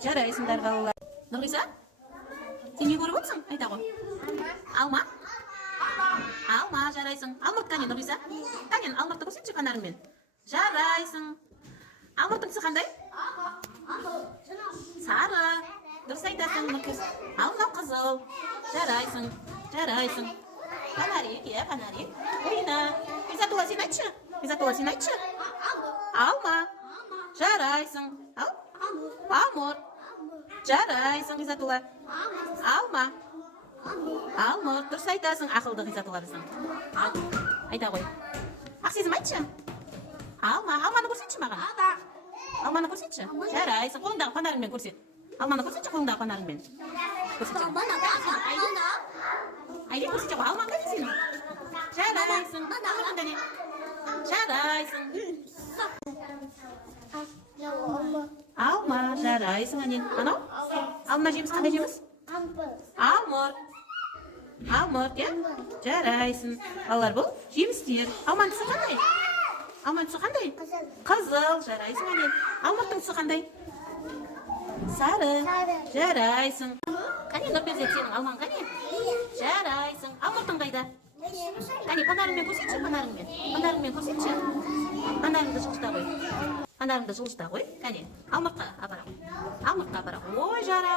Жарайсыңдар балалар. Нұрғиса, сен не көріп отырсың? Айта ғой. Алма? Алма, жарайсың. Алмұрт қане, Нұрғиса? Қане, алмұртты көрсетші фонарыңмен. Жарайсың. Алмұрттың түсі қандай? Сары. Дұрыс айтасың, Нұрғиса. Алма қызыл. Жарайсың. Жарайсың. Фонарик, фонарик. Ойна. Ғизатулла, сен айтшы. Ғизатулла, сен айтшы. Алма. Жарайсың. Алмұрт. Жарайсың, Ғизатулла. Алма. Алмұрт. Дұрыс айтасың, ақылды Ғизатулла біздің. Айта ғой. Ақсезім айтшы. Алманы көрсетші маған. Алманы көрсетші. Жарайсың. Қолыңдағы фонарыңмен көрсет. Алманы көрсетші қолыңдағы фонарыңмен. Айде көрсетші ғой. Алман қайда сенің? Жарайсың. Жарайсың. Алма, жарайсың, әне. Анау? Алма жеміс қандай жеміс? Алмұрт. Алмұрт, жарайсың. Балалар, бұл жемістер. Алманың түсі қандай? Алманың түсі қандай? Қызыл, жарайсың, әне. Алмұрттың түсі қандай? Сары, жарайсың. Қане, Нұрперзет, сенің алмаң қане? Жарайсың. Алмұрттың қайда? Қане, фонарыңмен көрсетші, фонарыңмен көрсетші. Фонарыңды жылжыта ғой. Фонарыңды жылжыта ғой. Қане, алмұртқа апара ғой. Ой, жарайсың.